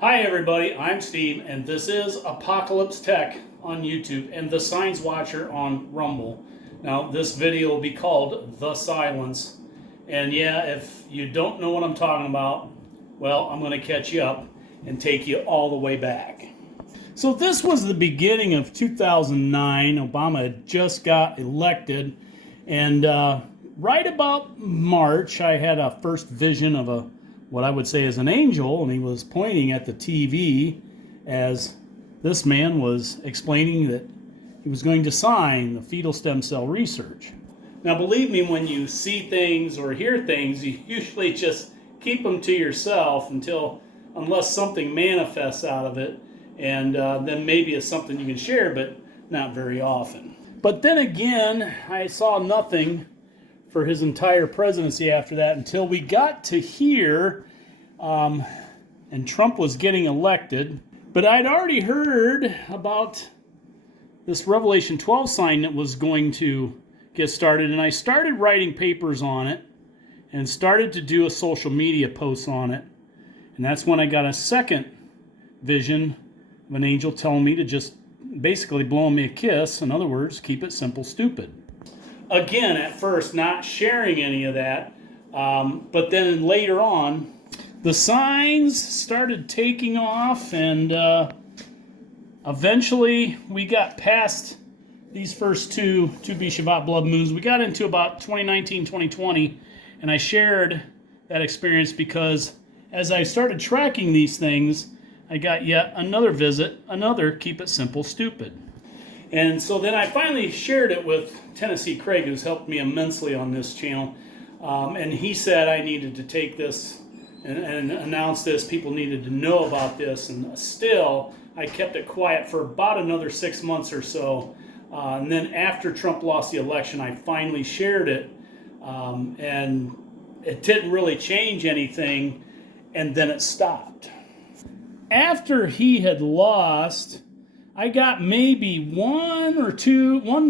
Hi everybody, I'm Steve and this is Apocalypse Tech on YouTube and The Signs Watcher on Rumble. Now this video will be called The Silence, and yeah, if you don't know what I'm talking about, well, I'm going to catch you up and take you all the way back. So this was the beginning of 2009. Obama had just got elected, and right about March I had a first vision of what I would say is an angel, and he was pointing at the TV as this man was explaining that he was going to sign the fetal stem cell research. Now, believe me, when you see things or hear things, you usually just keep them to yourself unless something manifests out of it, and then maybe it's something you can share, but not very often. But then again, I saw nothing for his entire presidency after that until we got to here, and Trump was getting elected. But I'd already heard about this Revelation 12 sign that was going to get started, and I started writing papers on it and started to do a social media post on it. And that's when I got a second vision of an angel telling me to just basically blow me a kiss. In other words, keep it simple, stupid. Again, at first, not sharing any of that, but then later on, the signs started taking off, and eventually we got past these first two To-Be Shabbat blood moons. We got into about 2019, 2020, and I shared that experience because as I started tracking these things, I got yet another visit, another keep it simple, stupid. And so then I finally shared it with Tennessee Craig, who's helped me immensely on this channel. And he said I needed to take this and announce this. People needed to know about this. And still, I kept it quiet for about another 6 months or so. And then after Trump lost the election, I finally shared it. And it didn't really change anything. And then it stopped. After he had lost, I got maybe one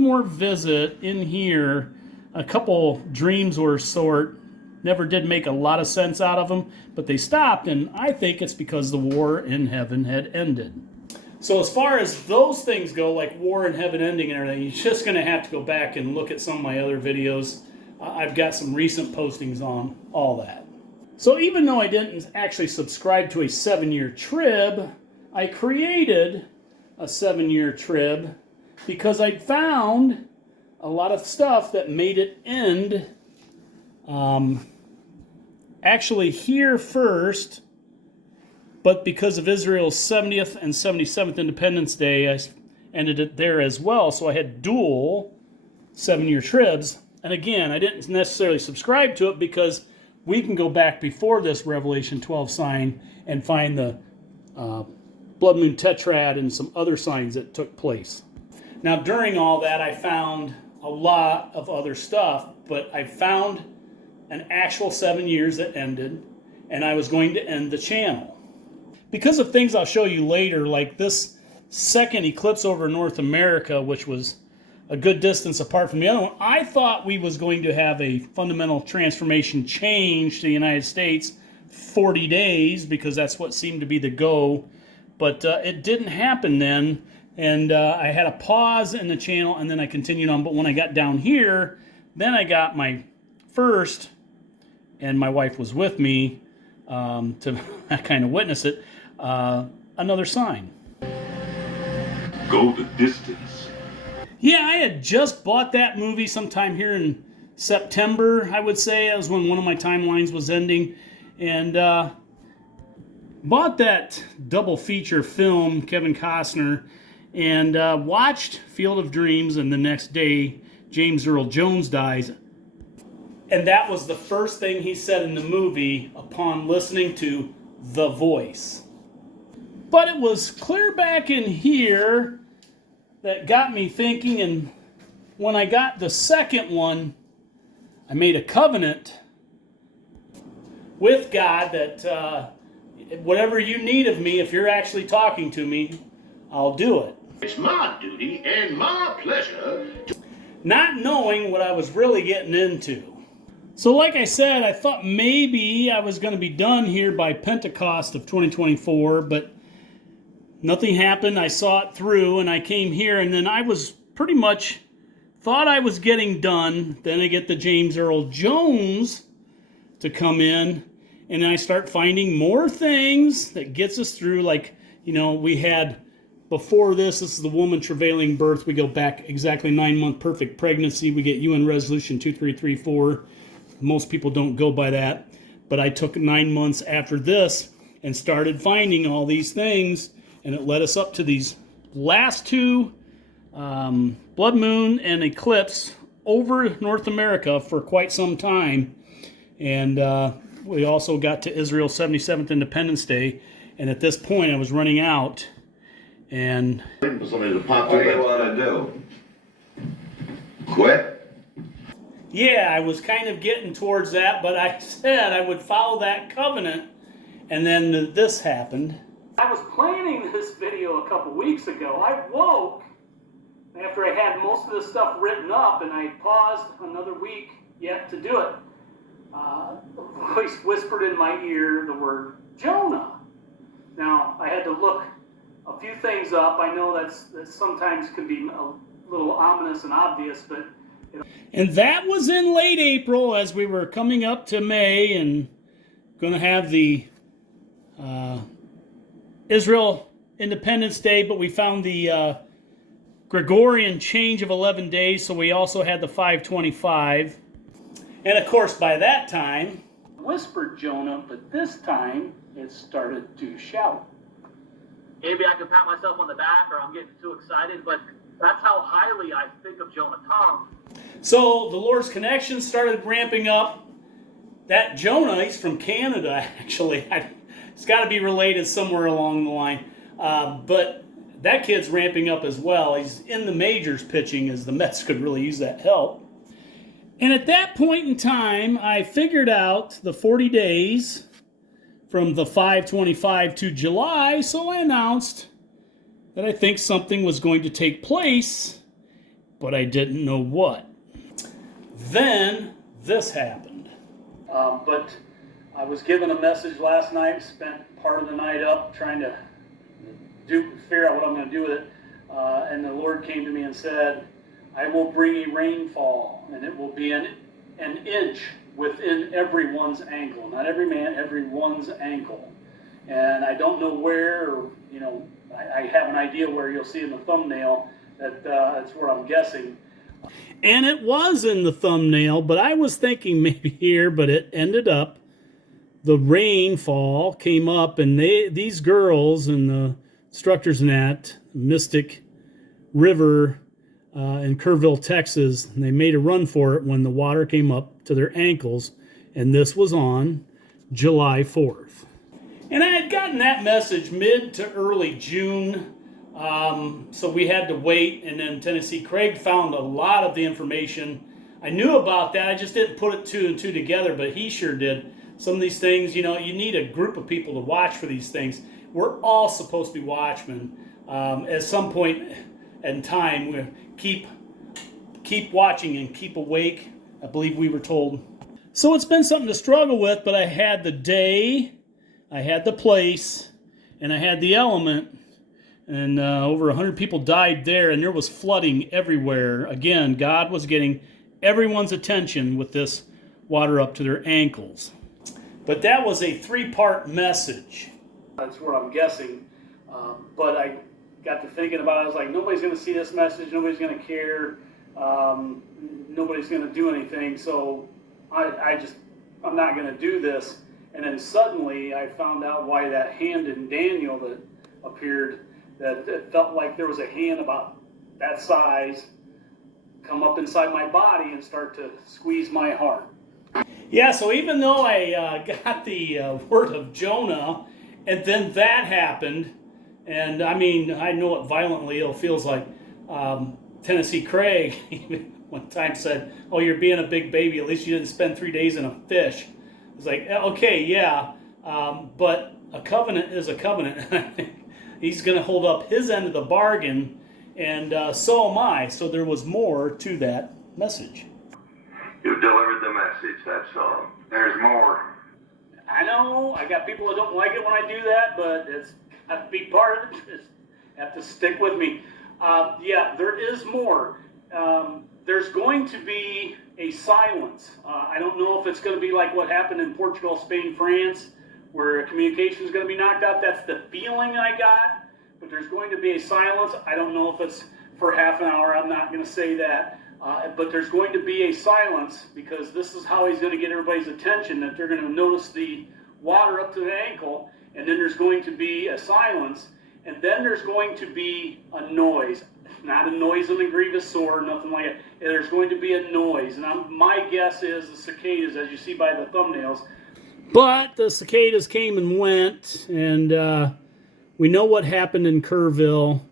more visit in here. A couple dreams were sort. Never did make a lot of sense out of them, but they stopped, and I think it's because the war in heaven had ended. So as far as those things go, like war in heaven ending and everything, you're just going to have to go back and look at some of my other videos. I've got some recent postings on all that. So even though I didn't actually subscribe to a 7-year trib, I created a 7-year trib because I'd found a lot of stuff that made it end actually here first, but because of Israel's 70th and 77th Independence Day, I ended it there as well. So I had dual 7-year tribs. And again, I didn't necessarily subscribe to it because we can go back before this Revelation 12 sign and find the blood moon tetrad and some other signs that took place. Now, during all that, I found a lot of other stuff, but I found an actual 7 years that ended, and I was going to end the channel. Because of things I'll show you later, like this second eclipse over North America, which was a good distance apart from the other one, I thought we was going to have a fundamental transformation change to the United States 40 days, because that's what seemed to be the go. But it didn't happen then, and I had a pause in the channel, and then I continued on. But when I got down here, then I got my first, and my wife was with me to kind of witness it, another sign. Go the distance. Yeah, I had just bought that movie sometime here in September, I would say. That was when one of my timelines was ending. And bought that double feature film, Kevin Costner, and watched Field of Dreams, and the next day, James Earl Jones dies. And that was the first thing he said in the movie upon listening to The Voice. But it was clear back in here that got me thinking, and when I got the second one, I made a covenant with God that whatever you need of me, if you're actually talking to me, I'll do it. It's my duty and my pleasure. Not knowing what I was really getting into. So like I said, I thought maybe I was going to be done here by Pentecost of 2024, but nothing happened. I saw it through and I came here, and then I was pretty much thought I was getting done. Then I get the James Earl Jones to come in, and I start finding more things that gets us through. Like, we had before this is the woman travailing birth. We go back exactly 9-month perfect pregnancy. We get UN Resolution 2334. Most people don't go by that, but I took 9 months after this and started finding all these things, and it led us up to these last two blood moon and eclipse over North America for quite some time. And we also got to Israel's 77th Independence Day, and at this point I was running out. And What do you want to do? Quit? yeah, I was kind of getting towards that, but I said I would follow that covenant, and then this happened. I was planning this video a couple weeks ago. I woke after I had most of this stuff written up, and I paused another week yet to do it. A voice whispered in my ear the word Jonah. Now, I had to look a few things up. I know that sometimes can be a little ominous and obvious, but... And that was in late April as we were coming up to May and going to have the Israel Independence Day, but we found the Gregorian change of 11 days, so we also had the 525. And of course, by that time, whispered Jonah, but this time it started to shout. Maybe I could pat myself on the back, or I'm getting too excited, but that's how highly I think of Jonah Tom. So the Lord's Connection started ramping up. That Jonah, he's from Canada, actually. It's got to be related somewhere along the line. But that kid's ramping up as well. He's in the majors pitching, as the Mets could really use that help. And at that point in time, I figured out the 40 days from the 5/25 to July, so I announced that I think something was going to take place, but I didn't know what. Then this happened. But I was given a message last night, spent part of the night up trying to figure out what I'm going to do with it, and the Lord came to me and said, I will bring a rainfall, and it will be an inch within everyone's ankle. Not every man, everyone's ankle. And I don't know where, or, I have an idea where you'll see in the thumbnail that's where I'm guessing. And it was in the thumbnail, but I was thinking maybe here, but it ended up, the rainfall came up, and these girls and the instructors in that Mystic River in Kerrville, Texas, and they made a run for it when the water came up to their ankles, and this was on July 4th. And I had gotten that message mid to early June, so we had to wait, and then Tennessee Craig found a lot of the information. I knew about that, I just didn't put it two and two together, but he sure did. Some of these things, you need a group of people to watch for these things. We're all supposed to be watchmen. At some point in time, we keep watching and keep awake, I believe we were told. So it's been something to struggle with, but I had the day, I had the place, and I had the element, and over 100 people died there, and there was flooding everywhere. Again, God was getting everyone's attention with this water up to their ankles. But that was a 3-part message. That's what I'm guessing. But I got to thinking about it. I was like, nobody's going to see this message. Nobody's going to care. Nobody's going to do anything. So I'm not going to do this. And then suddenly I found out why that hand in Daniel that appeared, that it felt like there was a hand about that size come up inside my body and start to squeeze my heart. Yeah, so even though I got the word of Jonah, and then that happened, and I mean, I know it violently ill feels like. Tennessee Craig one time said, oh, you're being a big baby, at least you didn't spend 3 days in a fish. It's like, okay, yeah, but a covenant is a covenant. He's going to hold up his end of the bargain, and so am I. So there was more to that message. You've delivered the message. message, that's all. There's more. I know, I got people that don't like it when I do that, but it's a big part of it. Just have to stick with me. Yeah, there is more. There's going to be a silence. I don't know if it's going to be like what happened in Portugal, Spain, France, where communication is going to be knocked out. That's the feeling I got. But there's going to be a silence. I don't know if it's for half an hour. I'm not going to say that. But there's going to be a silence because this is how he's going to get everybody's attention, that they're going to notice the water up to the ankle, and then there's going to be a silence, and then there's going to be a noise. Not a noise on the grievous sore, nothing like that. There's going to be a noise, and my guess is the cicadas, as you see by the thumbnails. But the cicadas came and went, and we know what happened in Kerrville.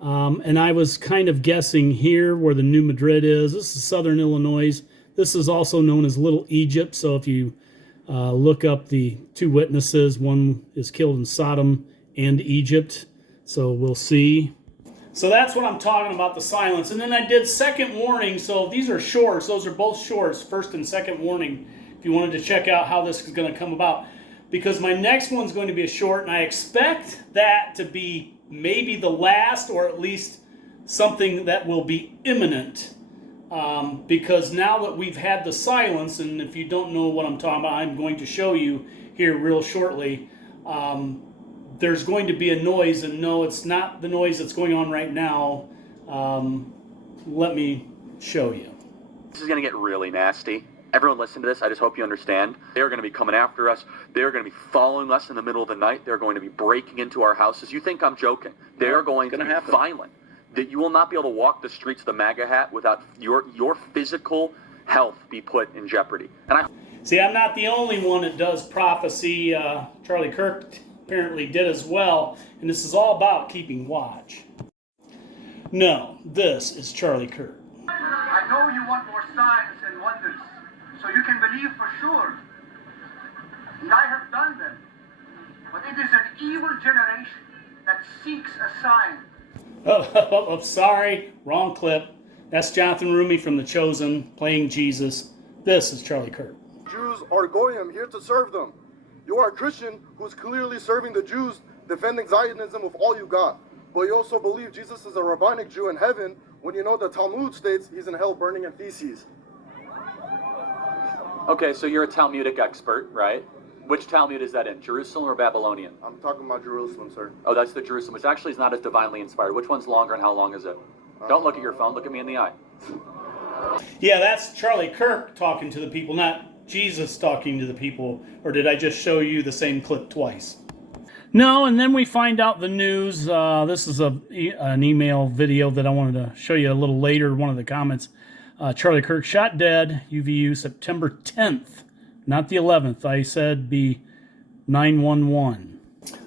And I was kind of guessing here where the New Madrid is. This is southern Illinois. This is also known as Little Egypt. So if you look up the two witnesses, one is killed in Sodom and Egypt. So we'll see. So that's what I'm talking about, the silence. And then I did second warning. So these are shorts. Those are both shorts, first and second warning, if you wanted to check out how this is going to come about. Because my next one's going to be a short, and I expect that to be maybe the last, or at least something that will be imminent. Because now that we've had the silence, and if you don't know what I'm talking about, I'm going to show you here real shortly. There's going to be a noise, and no, it's not the noise that's going on right now. Let me show you. This is going to get really nasty. Everyone listen to this. I just hope you understand. They're going to be coming after us. They're going to be following us in the middle of the night. They're going to be breaking into our houses. You think I'm joking? They're going to be violent. That you will not be able to walk the streets of the MAGA hat without your physical health be put in jeopardy. And See, I'm not the only one that does prophecy. Charlie Kirk apparently did as well. And this is all about keeping watch. No, this is Charlie Kirk. I know you want more signs and wonders, so you can believe for sure. And I have done them. But it is an evil generation that seeks a sign. Oh, sorry, wrong clip. That's Jonathan Rumi from The Chosen playing Jesus. This is Charlie Kirk. Jews are goyim, here to serve them. You are a Christian who's clearly serving the Jews, defending Zionism with all you got. But you also believe Jesus is a rabbinic Jew in heaven when you know the Talmud states he's in hell burning in feces. okay, so you're a Talmudic expert, right? Which Talmud is that in? Jerusalem or Babylonian? I'm talking about Jerusalem, sir. Oh, that's the Jerusalem, which actually is not as divinely inspired. Which one's longer and how long is it? Don't look at your phone. Look at me in the eye. Yeah, that's Charlie Kirk talking to the people, not Jesus talking to the people. Or did I just show you the same clip twice? No, and then we find out the news. This is an email video that I wanted to show you a little later, one of the comments. Charlie Kirk shot dead, UVU, September 10th. Not the 11th. I said be 911.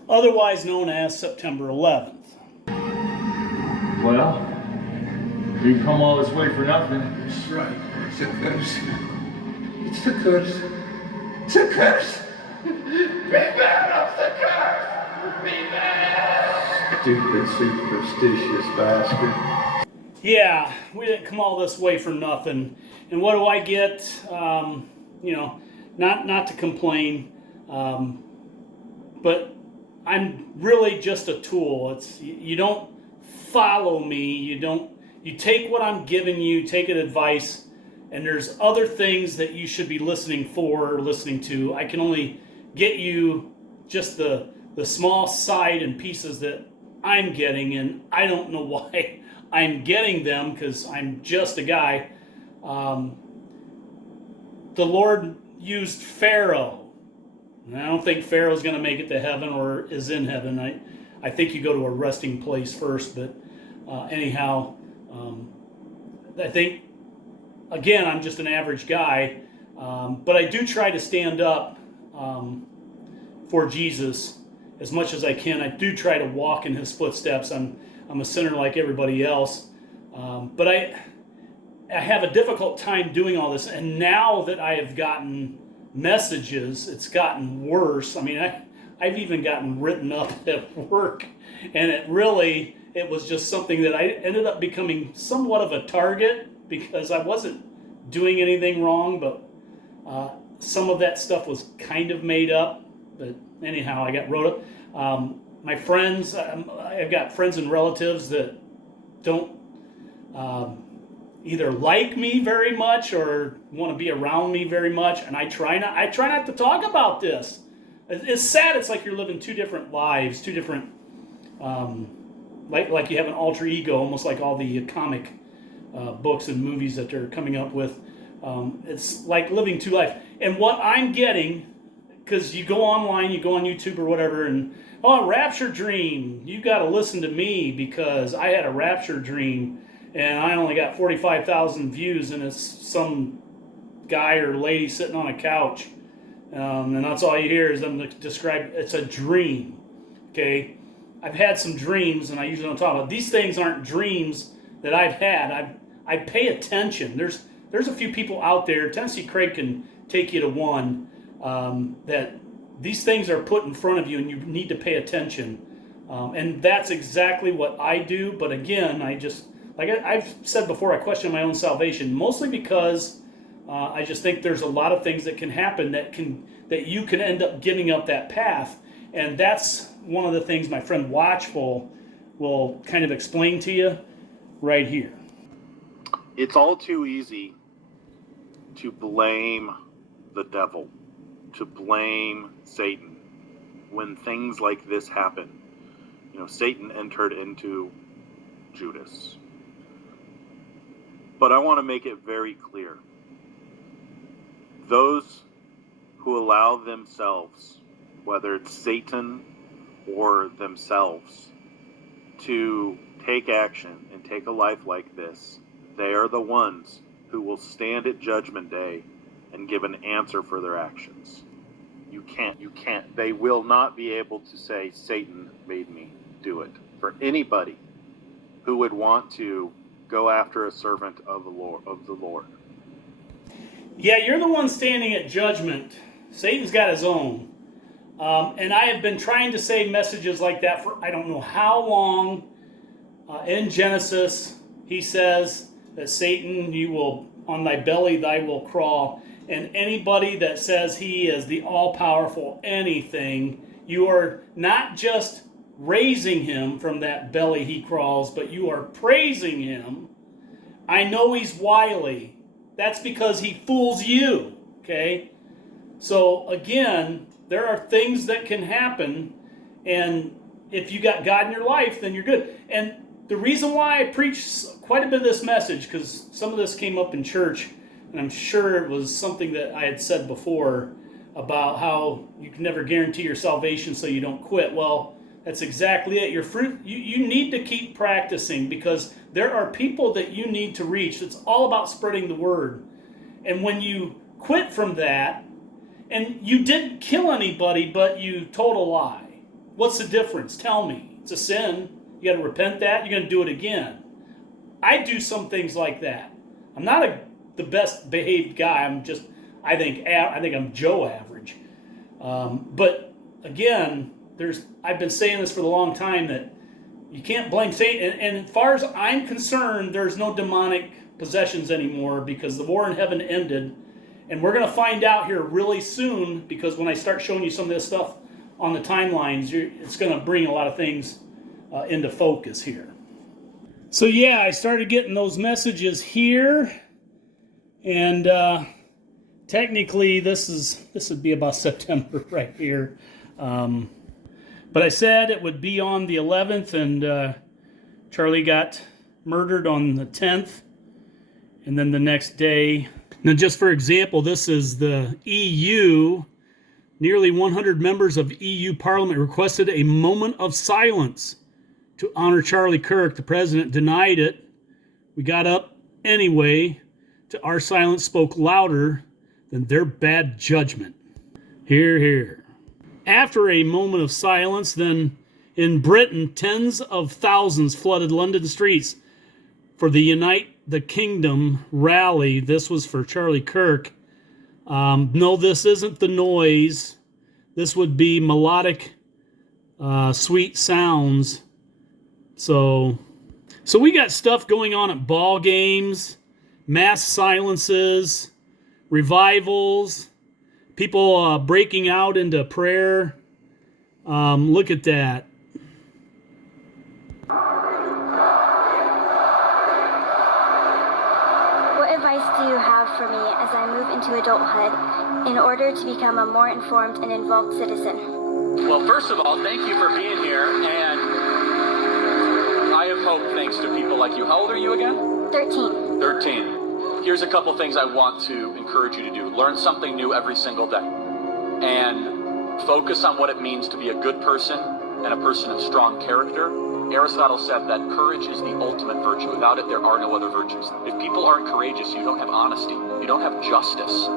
Otherwise known as September 11th. Well, we come all this way for nothing. That's right. It's a curse. It's a curse. It's a curse. Beware of the curse. Beware. Stupid, superstitious bastard. Yeah, we didn't come all this way for nothing. And what do I get? You know, not to complain, but I'm really just a tool. It's you don't follow me. You take what I'm giving you, take it advice, and there's other things that you should be listening for or listening to. I can only get you just the small side and pieces that I'm getting, and I don't know why I'm getting them because I'm just a guy. The Lord used Pharaoh. And I don't think Pharaoh's going to make it to heaven or is in heaven. I think you go to a resting place first, but anyhow, I think, again, I'm just an average guy, but I do try to stand up for Jesus as much as I can. I do try to walk in his footsteps. I'm a sinner like everybody else, but I have a difficult time doing all this, and now that I have gotten messages, it's gotten worse. I mean, I've even gotten written up at work, and it was just something that I ended up becoming somewhat of a target because I wasn't doing anything wrong, but Some of that stuff was kind of made up, but anyhow, I got wrote up. My friends, I've got friends and relatives that don't either like me very much or want to be around me very much, and I try not to talk about this. It's sad. It's like you're living two different lives, two different, like you have an alter ego, almost like all the comic books and movies that they're coming up with. It's like living two lives. And what I'm getting, because you go online, you go on YouTube or whatever, and rapture dream, you got to listen to me because I had a rapture dream and I only got 45,000 views, and it's some guy or lady sitting on a couch, and that's all you hear is them describe. It's a dream. Okay, I've had some dreams, and I usually don't talk about these things. Aren't dreams that I've had. I pay attention. There's a few people out there. Tennessee Craig can take you to one that these things are put in front of you, and you need to pay attention. And that's exactly what I do. But again, like I've said before, I question my own salvation, mostly because I just think there's a lot of things that can happen that you can end up giving up that path. And that's one of the things my friend Watchful will kind of explain to you right here. It's all too easy to blame the devil, to blame Satan when things like this happen. You know, Satan entered into Judas. But I want to make it very clear. Those who allow themselves, whether it's Satan or themselves, to take action and take a life like this, they are the ones who will stand at Judgment Day and give an answer for their actions. You can't. They will not be able to say, Satan made me do it. For anybody who would want to go after a servant of the Lord. Yeah, you're the one standing at judgment. Satan's got his own. And I have been trying to say messages like that for I don't know how long. In Genesis, he says that Satan, you will, on thy belly thy will crawl. And anybody that says he is the all-powerful anything, you are not just raising him from that belly he crawls, but you are praising him. I know he's wily. That's because he fools you, okay? So again, there are things that can happen, and if you got God in your life, then you're good. And the reason why I preach quite a bit of this message, because some of this came up in church, and I'm sure it was something that I had said before about how you can never guarantee your salvation so you don't quit. Well, that's exactly it. You need to keep practicing, because there are people that you need to reach. It's all about spreading the word. And when you quit from that, and you didn't kill anybody, but you told a lie, what's the difference? Tell me. It's a sin. You got to repent that. You're going to do it again. I do some things like that. I'm not the best behaved guy. I think I'm Joe average. But again, I've been saying this for a long time that you can't blame Satan. And as far as I'm concerned, there's no demonic possessions anymore, because the war in heaven ended. And we're going to find out here really soon, because when I start showing you some of this stuff on the timelines, it's going to bring a lot of things into focus here. So yeah, I started getting those messages here. And technically this would be about September right here. But I said it would be on the 11th, and Charlie got murdered on the 10th, and then the next day. Now, just for example, this is the EU. Nearly 100 members of EU Parliament requested a moment of silence to honor Charlie Kirk. The president denied it. We got up anyway. Our silence spoke louder than their bad judgment. Hear, hear. After a moment of silence, then in Britain, tens of thousands flooded London streets for the Unite the Kingdom rally. This was for Charlie Kirk. No, this isn't the noise. This would be melodic, sweet sounds. So we got stuff going on at ball games, mass silences, revivals, people breaking out into prayer. Look at that. What advice do you have for me as I move into adulthood in order to become a more informed and involved citizen? Well, first of all, thank you for being here, and I have hope thanks to people like you. How old are you again? 13. 13. Here's a couple things I want to encourage you to do. Learn something new every single day, and focus on what it means to be a good person and a person of strong character. Aristotle said that courage is the ultimate virtue. Without it, there are no other virtues. If people aren't courageous, you don't have honesty, you don't have justice,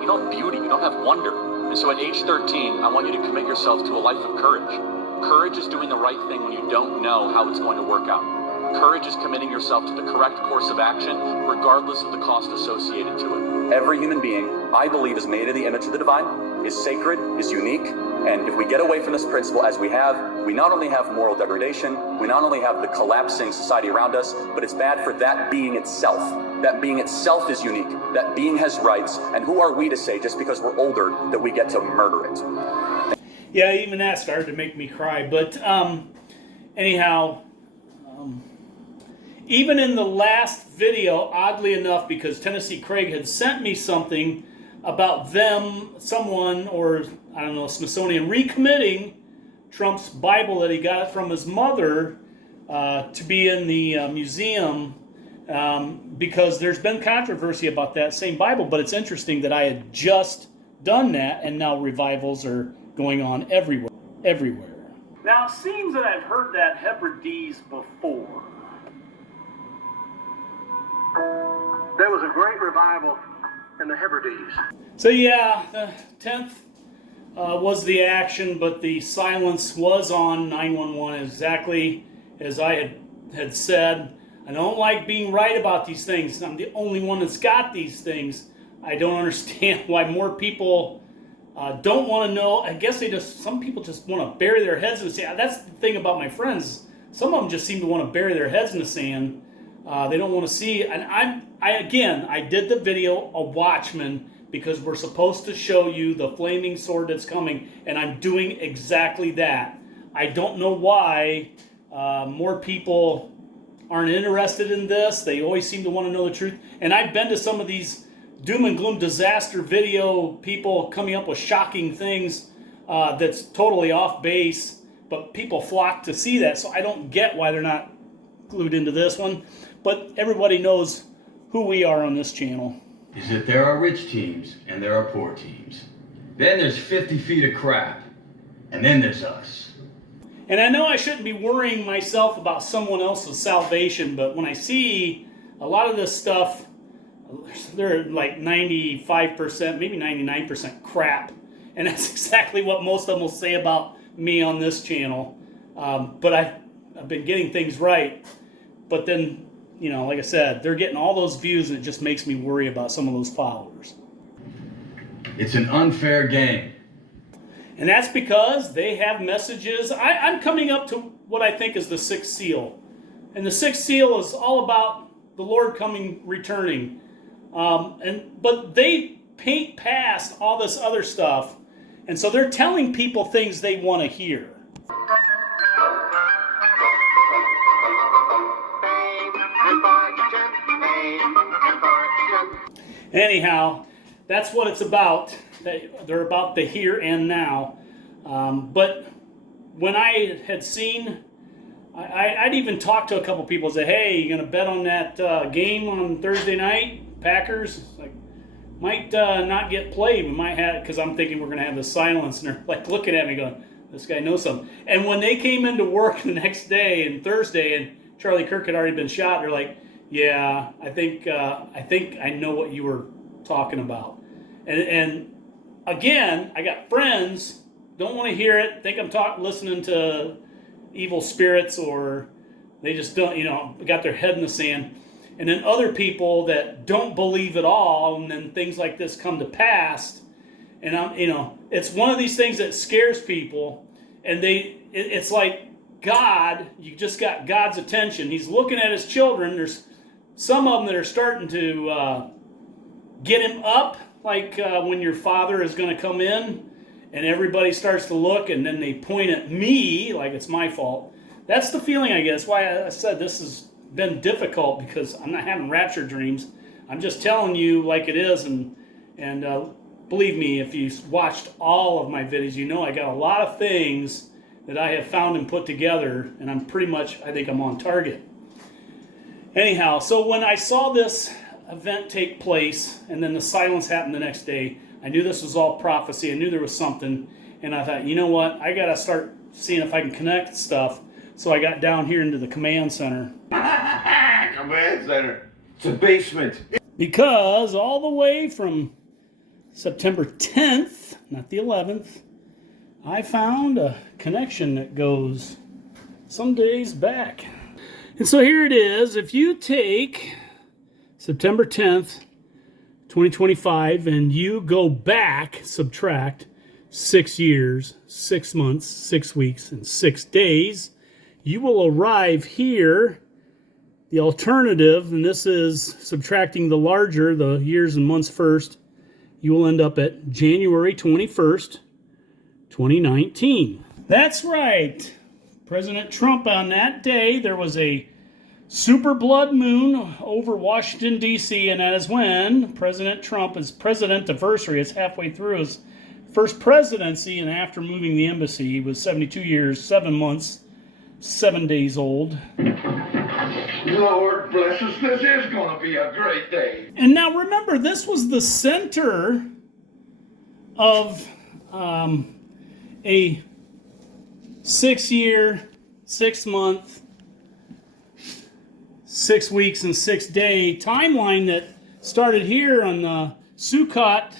you don't have beauty, you don't have wonder. And so at age 13, I want you to commit yourself to a life of courage. Courage is doing the right thing when you don't know how it's going to work out. Courage is committing yourself to the correct course of action, regardless of the cost associated to it. Every human being, I believe, is made in the image of the divine, is sacred, is unique, and if we get away from this principle as we have, we not only have moral degradation, we not only have the collapsing society around us, but it's bad for that being itself. That being itself is unique. That being has rights, and who are we to say, just because we're older, that we get to murder it? Yeah, even that started to make me cry. But anyhow, even in the last video, oddly enough, because Tennessee Craig had sent me something about someone, or I don't know, Smithsonian, recommitting Trump's Bible that he got from his mother to be in the museum, because there's been controversy about that same Bible. But it's interesting that I had just done that, and now revivals are going on everywhere. Now, it seems that I've heard that Hebrides before. There was a great revival in the Hebrides. So yeah, the 10th was the action, but the silence was on 911, exactly as I had said. I don't like being right about these things. I'm the only one that's got these things. I don't understand why more people don't want to know. I guess some people just want to bury their heads in the sand. That's the thing about my friends. Some of them just seem to want to bury their heads in the sand. They don't want to see. And I did the video, A Watchman, because we're supposed to show you the flaming sword that's coming, and I'm doing exactly that. I don't know why more people aren't interested in this. They always seem to want to know the truth. And I've been to some of these doom and gloom disaster video people coming up with shocking things that's totally off base, but people flock to see that, so I don't get why they're not glued into this one. But everybody knows who we are on this channel. Is that there are rich teams and there are poor teams. Then there's 50 feet of crap. And then there's us. And I know I shouldn't be worrying myself about someone else's salvation, but when I see a lot of this stuff, they're like 95%, maybe 99% crap. And that's exactly what most of them will say about me on this channel. But I've been getting things right. But then, like I said, they're getting all those views, and it just makes me worry about some of those followers. It's an unfair game. And that's because they have messages. I'm coming up to what I think is the sixth seal. And the sixth seal is all about the Lord returning. But they paint past all this other stuff. And so they're telling people things they want to hear. Anyhow, that's what it's about. They're about the here and now. But when I had seen, I'd even talked to a couple people and said, hey, you going to bet on that game on Thursday night? Packers? Like, might not get played. We might have, because I'm thinking we're going to have the silence. And they're like looking at me going, this guy knows something. And when they came into work the next day and Thursday, and Charlie Kirk had already been shot, they're like, yeah, I think I know what you were talking about. And again, I got friends, don't want to hear it, think I'm listening to evil spirits, or they just don't, got their head in the sand. And then other people that don't believe at all, and then things like this come to pass. And it's one of these things that scares people, and it's like God, you just got God's attention. He's looking at his children. There's some of them that are starting to get him up, like when your father is going to come in and everybody starts to look and then they point at me like it's my fault. That's the feeling, I guess, why I said this has been difficult, because I'm not having rapture dreams. I'm just telling you like it is, and believe me, if you watched all of my videos, you know I got a lot of things that I have found and put together, and I'm pretty much, I think I'm on target. Anyhow, so when I saw this event take place, and then the silence happened the next day, I knew this was all prophecy. I knew there was something, and I thought, you know what? I got to start seeing if I can connect stuff. So I got down here into the command center. Command center. It's a basement. Because all the way from September 10th, not the 11th, I found a connection that goes some days back. And so here it is. If you take September 10th, 2025, and you go back, subtract 6 years, 6 months, 6 weeks, and 6 days, you will arrive here. The alternative, and this is subtracting the larger, the years and months first, you will end up at January 21st, 2019. That's right. President Trump, on that day, there was a super blood moon over Washington, D.C., and that is when President Trump, his president anniversary, is halfway through his first presidency, and after moving the embassy, he was 72 years, 7 months, 7 days old. Lord bless us, this is going to be a great day. And now remember, this was the center of a 6 year, 6 month, 6 weeks, and 6 day timeline that started here on the Sukkot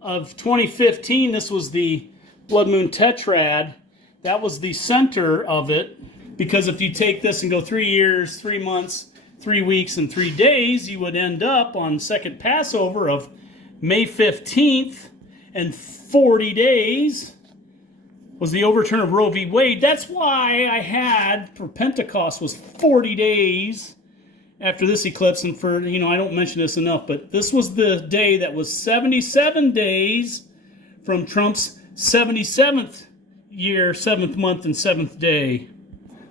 of 2015. This was the Blood Moon Tetrad. That was the center of it. Because if you take this and go 3 years, 3 months, 3 weeks, and 3 days, you would end up on second Passover of May 15th, and 40 days was the overturn of Roe v. Wade. That's why I had, for Pentecost, was 40 days after this eclipse. And for, I don't mention this enough, but this was the day that was 77 days from Trump's 77th year, 7th month, and 7th day.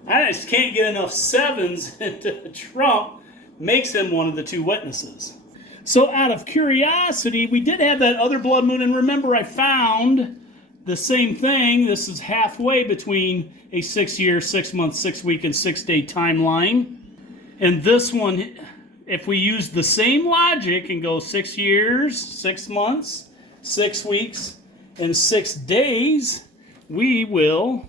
I just can't get enough sevens into Trump. Makes him one of the 2 witnesses. So out of curiosity, we did have that other blood moon, and remember I found the same thing. This is halfway between a 6 year, 6 month, 6 week, and 6 day timeline. And this one, if we use the same logic and go 6 years, 6 months, 6 weeks, and 6 days, we will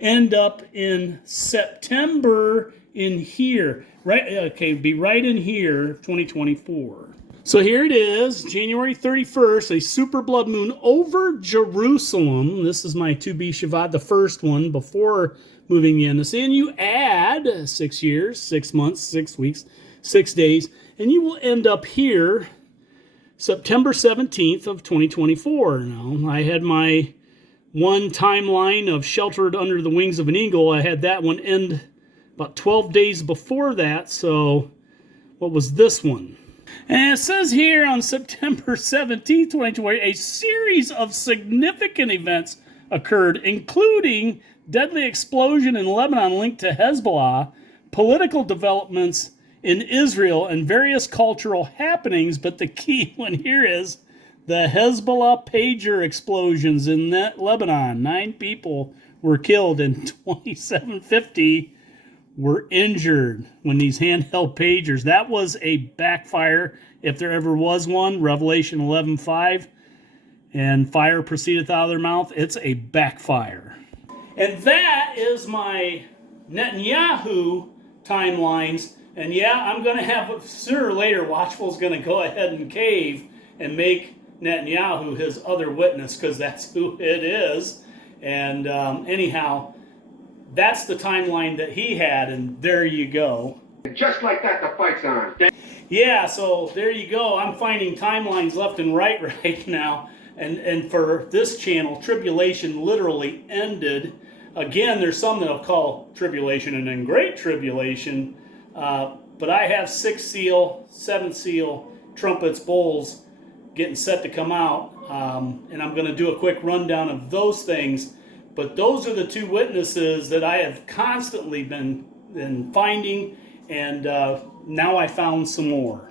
end up in September in here. Right, okay, be right in here, 2024. So here it is, January 31st, a super blood moon over Jerusalem. This is my 2B Shabbat, the first one before moving the embassy. And you add 6 years, 6 months, 6 weeks, 6 days, and you will end up here, September 17th of 2024. Now, I had my one timeline of Sheltered Under the Wings of an Eagle. I had that one end about 12 days before that. So what was this one? And it says here on September 17th, 2020, a series of significant events occurred, including deadly explosion in Lebanon linked to Hezbollah, political developments in Israel, and various cultural happenings. But the key one here is the Hezbollah pager explosions in Lebanon. 9 people were killed and 2,750 were injured when these handheld pagers. That was a backfire, if there ever was one. Revelation 11:5. And fire proceedeth out of their mouth. It's a backfire. And that is my Netanyahu timelines. And yeah, I'm going to have, sooner or later, Watchful's going to go ahead and cave and make Netanyahu his other witness, because that's who it is. And anyhow, that's the timeline that he had, and there you go. Just like that, the fight's on. Yeah, so there you go. I'm finding timelines left and right now. And for this channel, tribulation literally ended. Again, there's some that I'll call tribulation and then great tribulation. But I have 6th seal, 7th seal, trumpets, bowls, getting set to come out. And I'm going to do a quick rundown of those things. But those are the two witnesses that I have constantly been finding, and now I found some more.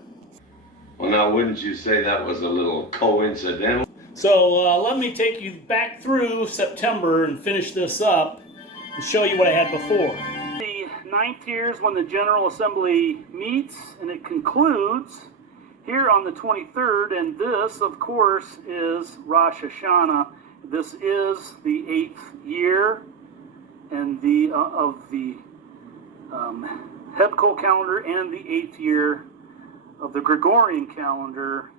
Well, now, wouldn't you say that was a little coincidental? So let me take you back through September and finish this up and show you what I had before. The 9th year is when the General Assembly meets, and it concludes here on the 23rd, and this, of course, is Rosh Hashanah. This is the 8th year and of the Hebkol calendar, and the 8th year of the Gregorian calendar.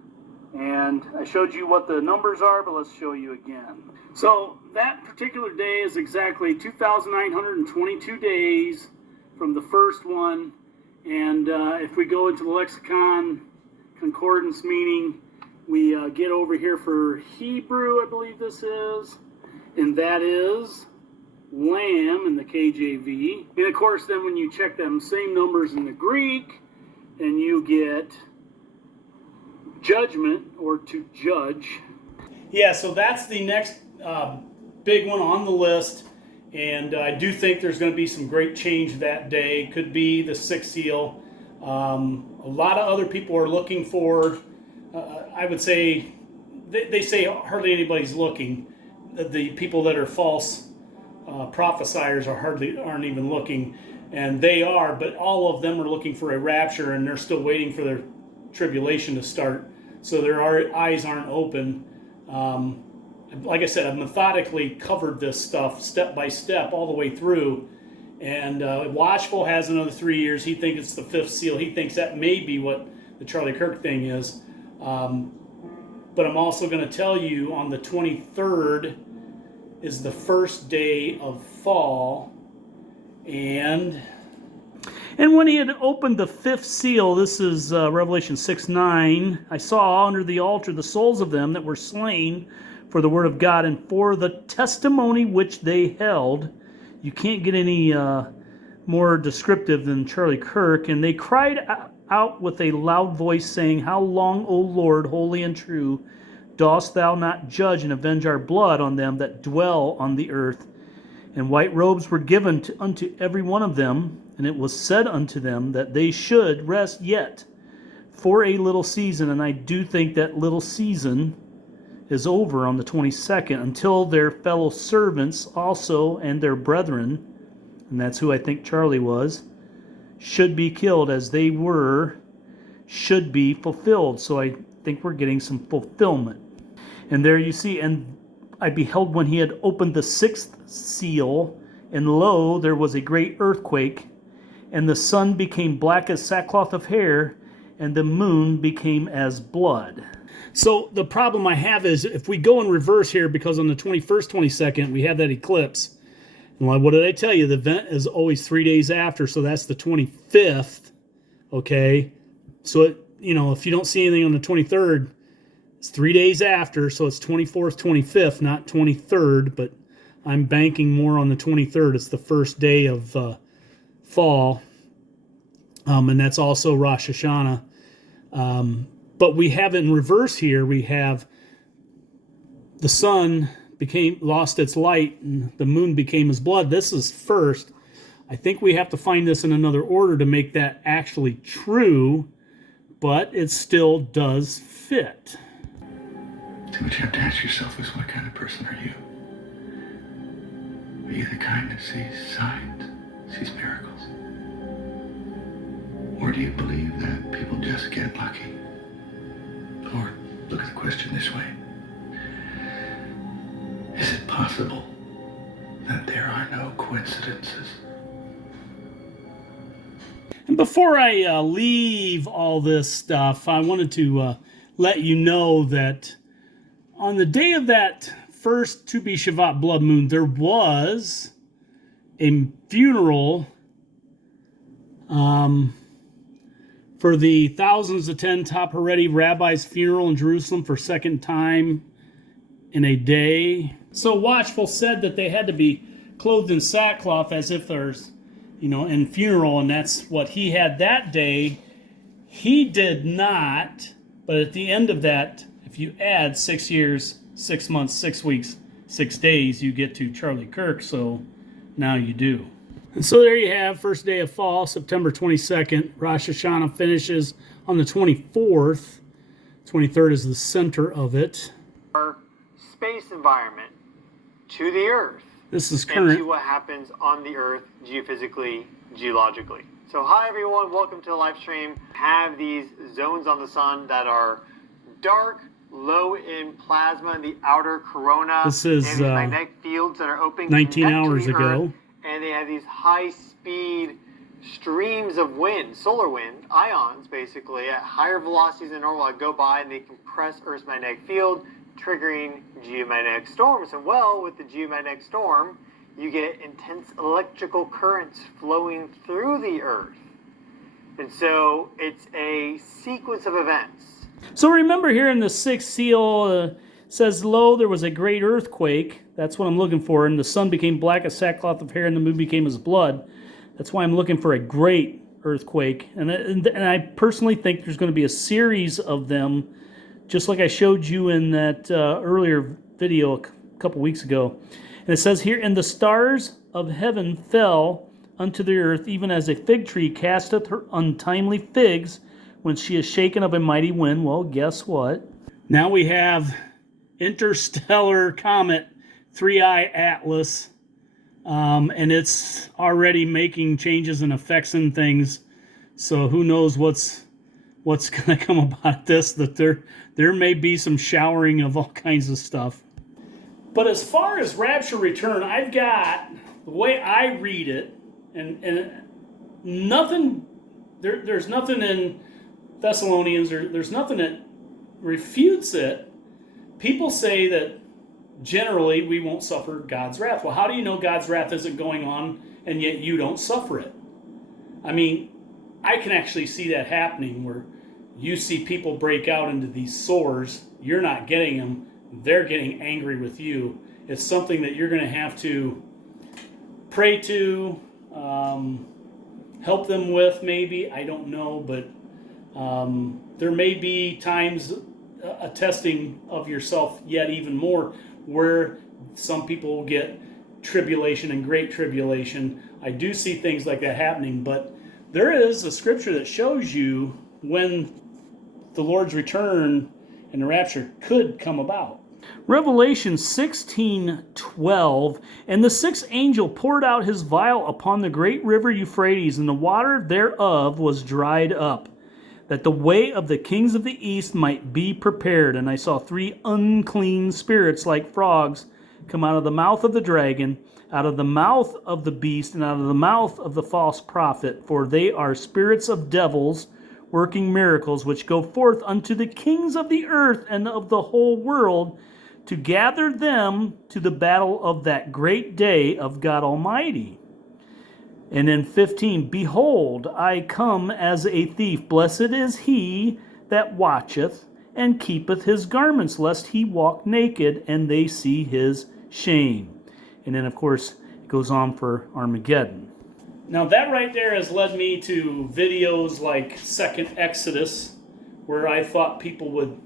And I showed you what the numbers are, but let's show you again. So that particular day is exactly 2,922 days from the first one. And if we go into the lexicon concordance meaning, we get over here for Hebrew, I believe this is, and that is lamb in the KJV. And of course, then when you check them same numbers in the Greek, and you get judgment, or to judge. Yeah, so that's the next big one on the list, and I do think there's going to be some great change that day. Could be the 6th seal. A lot of other people are looking for, I would say, they say hardly anybody's looking. The people that are false prophesiers aren't even looking, and they are, but all of them are looking for a rapture, and they're still waiting for their tribulation to start. So their eyes aren't open. Like I said, I've methodically covered this stuff step by step all the way through. And Watchful has another 3 years. He thinks it's the 5th seal. He thinks that may be what the Charlie Kirk thing is. But I'm also going to tell you on the 23rd is the first day of fall. And when he had opened the 5th seal, this is Revelation 6:9, I saw under the altar the souls of them that were slain for the word of God and for the testimony which they held. You can't get any more descriptive than Charlie Kirk. And they cried out with a loud voice, saying, How long, O Lord, holy and true, dost thou not judge and avenge our blood on them that dwell on the earth? And white robes were given unto every one of them, and it was said unto them that they should rest yet for a little season. And I do think that little season is over on the 22nd, until their fellow servants also and their brethren, and that's who I think Charlie was, should be killed as they were, should be fulfilled. So I think we're getting some fulfillment. And there you see, and I beheld when he had opened the 6th seal, and lo, there was a great earthquake, and the sun became black as sackcloth of hair, and the moon became as blood. So the problem I have is if we go in reverse here, because on the 21st, 22nd, we have that eclipse. And what did I tell you? The event is always 3 days after, so that's the 25th, okay? So, if you don't see anything on the 23rd, it's 3 days after, so it's 24th, 25th, not 23rd, but I'm banking more on the 23rd. It's the first day of fall, and that's also Rosh Hashanah. But we have it in reverse here. We have the sun lost its light, and the moon became as blood. This is first. I think we have to find this in another order to make that actually true, but it still does fit. So what you have to ask yourself is, what kind of person are you? Are you the kind that sees signs, sees miracles? Or do you believe that people just get lucky? Or look at the question this way. Is it possible that there are no coincidences? And before I leave all this stuff, I wanted to let you know that on the day of that first Tu B'Shavat blood moon, there was a funeral for the thousands of 10 top Haredi rabbis' funeral in Jerusalem for second time in a day. So Watchful said that they had to be clothed in sackcloth as if there's, in funeral, and that's what he had that day. He did not, but at the end of that, if you add 6 years, 6 months, 6 weeks, 6 days, you get to Charlie Kirk. So now you do. And so there you have first day of fall, September 22nd. Rosh Hashanah finishes on the 24th. 23rd is the center of it. Our space environment to the Earth. This is And current. to what happens on the Earth geophysically, geologically. So hi everyone, welcome to the live stream. Have these zones on the sun that are dark, low in plasma in the outer corona. This is, and these magnetic fields that are open 19 connect to hours the ago. Earth, and they have these high-speed streams of wind, solar wind, ions basically, at higher velocities than normal that go by, and they compress Earth's magnetic field, triggering geomagnetic storms. And well, with the geomagnetic storm, you get intense electrical currents flowing through the Earth. And so it's a sequence of events. So remember here in the sixth seal, says, lo, there was a great earthquake. That's what I'm looking for. And the sun became black as sackcloth of hair, and the moon became as blood. That's why I'm looking for a great earthquake. And I personally think there's going to be a series of them, just like I showed you in that earlier video a couple weeks ago. And it says here, and the stars of heaven fell unto the earth, even as a fig tree casteth her untimely figs when she is shaken of a mighty wind. Well, guess what? Now we have interstellar comet 3I Atlas, and it's already making changes and effects and things. So who knows what's going to come about this? That there may be some showering of all kinds of stuff. But as far as rapture return, I've got the way I read it, and nothing. There's nothing in Thessalonians, or there's nothing that refutes it. People say that generally we won't suffer God's wrath. Well, how do you know God's wrath isn't going on and yet you don't suffer it? I mean, I can actually see that happening where you see people break out into these sores. You're not getting them. They're getting angry with you. It's something that you're going to have to pray to, help them with maybe. I don't know, but there may be times a testing of yourself yet even more where some people will get tribulation and great tribulation. I do see things like that happening, but there is a scripture that shows you when the Lord's return and the rapture could come about. Revelation 16:12, and the sixth angel poured out his vial upon the great river Euphrates, and the water thereof was dried up, that the way of the kings of the east might be prepared. And I saw 3 unclean spirits like frogs come out of the mouth of the dragon, out of the mouth of the beast, and out of the mouth of the false prophet, for they are spirits of devils, working miracles, which go forth unto the kings of the earth and of the whole world, to gather them to the battle of that great day of God Almighty. And in 15, behold, I come as a thief. Blessed is he that watcheth and keepeth his garments, lest he walk naked and they see his shame. And then, of course, it goes on for Armageddon. Now, that right there has led me to videos like Second Exodus, where I thought people would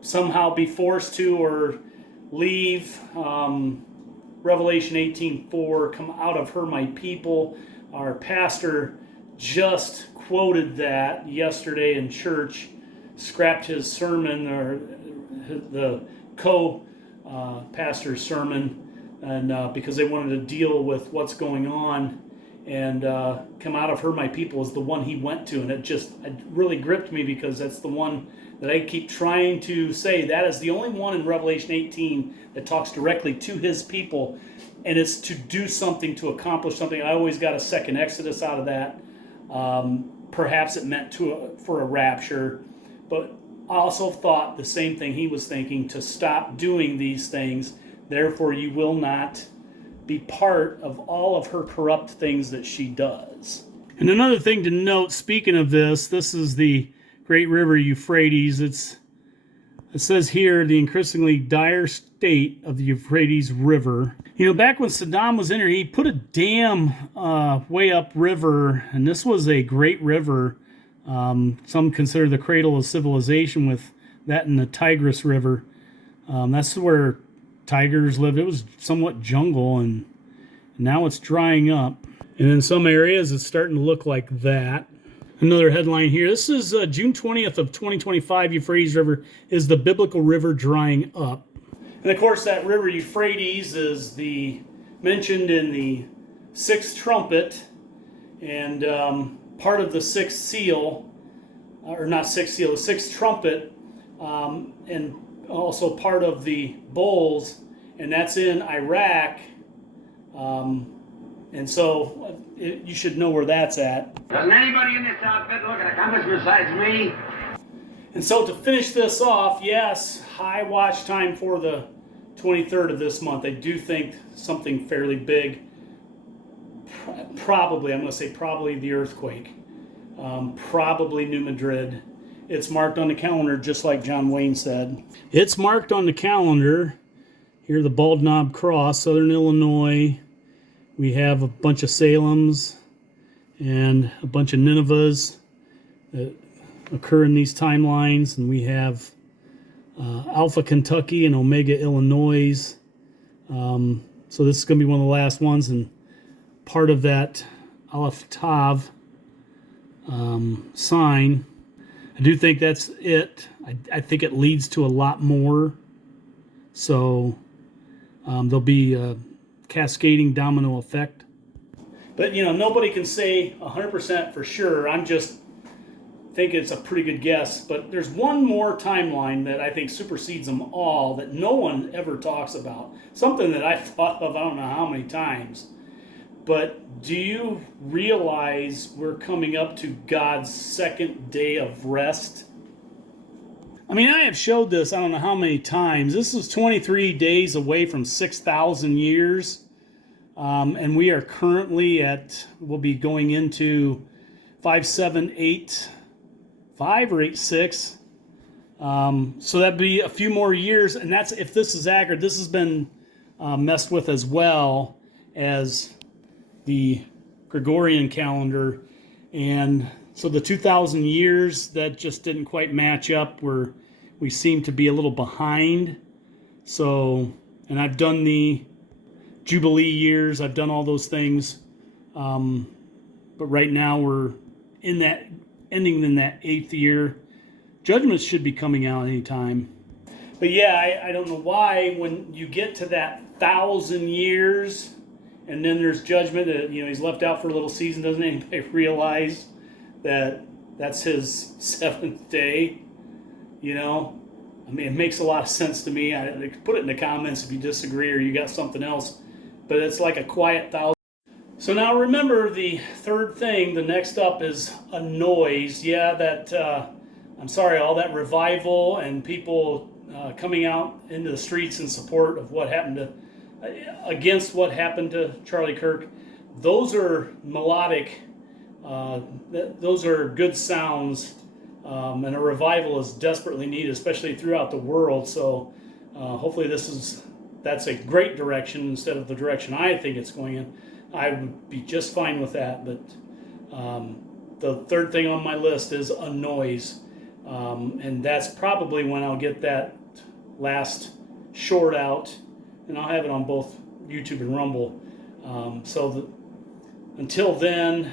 somehow be forced to or leave. Revelation 18:4, come out of her, my people. Our pastor just quoted that yesterday in church, scrapped his sermon, or the co-pastor's sermon, and because they wanted to deal with what's going on. And come out of her, my people is the one he went to. And it really gripped me, because that's the one that I keep trying to say. That is the only one in Revelation 18 that talks directly to his people. And it's to do something, to accomplish something. I always got a second Exodus out of that. Perhaps it meant for a rapture. But I also thought the same thing he was thinking, to stop doing these things. Therefore, you will not be part of all of her corrupt things that she does. And another thing to note, speaking of this is the great river Euphrates. It says here, the increasingly dire state of the Euphrates River. You know, back when Saddam was in here, he put a dam way up river, and this was a great river. Some consider the cradle of civilization with that and the Tigris River. That's where tigers lived. It was somewhat jungle, and now it's drying up. And in some areas, it's starting to look like that. Another headline here. This is June 20th of 2025. Euphrates River is the biblical river drying up. And of course, that river Euphrates is mentioned in the sixth trumpet, and part of the sixth seal, or not sixth seal, the sixth trumpet, and also part of the bowls, and that's in Iraq. And so you should know where that's at. Doesn't anybody in this outfit look at a compass besides me? And so to finish this off, yes, high watch time for the 23rd of this month. I do think something fairly big, probably, I'm going to say probably the earthquake, probably New Madrid. It's marked on the calendar, just like John Wayne said. It's marked on the calendar. Here, the Bald Knob Cross, Southern Illinois. We have a bunch of Salems and a bunch of Ninevehs that occur in these timelines. And we have Alpha, Kentucky, and Omega, Illinois. So this is going to be one of the last ones. And part of that Aleph Tav sign, I do think that's it. I think it leads to a lot more. So there'll be a cascading domino effect. But, nobody can say 100% for sure. I'm just think it's a pretty good guess. But there's one more timeline that I think supersedes them all that no one ever talks about. Something that I've thought of I don't know how many times. But do you realize we're coming up to God's second day of rest? I mean, I have showed this I don't know how many times. This is 23 days away from 6,000 years. And we are currently we'll be going into 5785 or 86. So that'd be a few more years. And that's, if this is accurate, this has been messed with as well as the Gregorian calendar. And so the 2,000 years, that just didn't quite match up. We seem to be a little behind. So, and I've done the Jubilee years. I've done all those things. But right now we're ending in that 8th year. Judgments should be coming out anytime. But yeah, I don't know why when you get to that 1,000 years and then there's judgment that, he's left out for a little season. Doesn't anybody realize that that's his 7th day? I mean, it makes a lot of sense to me. Put it in the comments if you disagree or you got something else. But it's like a quiet 1,000. So now remember the third thing, the next up is a noise. Yeah, I'm sorry, all that revival and people coming out into the streets in support of against what happened to Charlie Kirk. Those are melodic. Those are good sounds. And a revival is desperately needed, especially throughout the world. So hopefully that's a great direction instead of the direction I think it's going in. I would be just fine with that. But the third thing on my list is a noise. And that's probably when I'll get that last short out. And I'll have it on both YouTube and Rumble. Until then,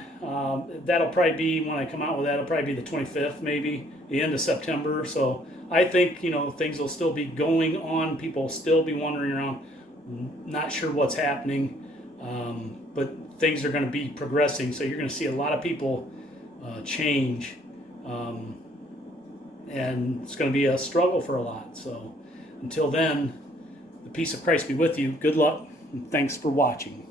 that'll probably be, when I come out with that, it'll probably be the 25th, maybe, the end of September. So I think, things will still be going on. People will still be wandering around, not sure what's happening. But things are going to be progressing. So you're going to see a lot of people change. And it's going to be a struggle for a lot. So until then, the peace of Christ be with you. Good luck, and thanks for watching.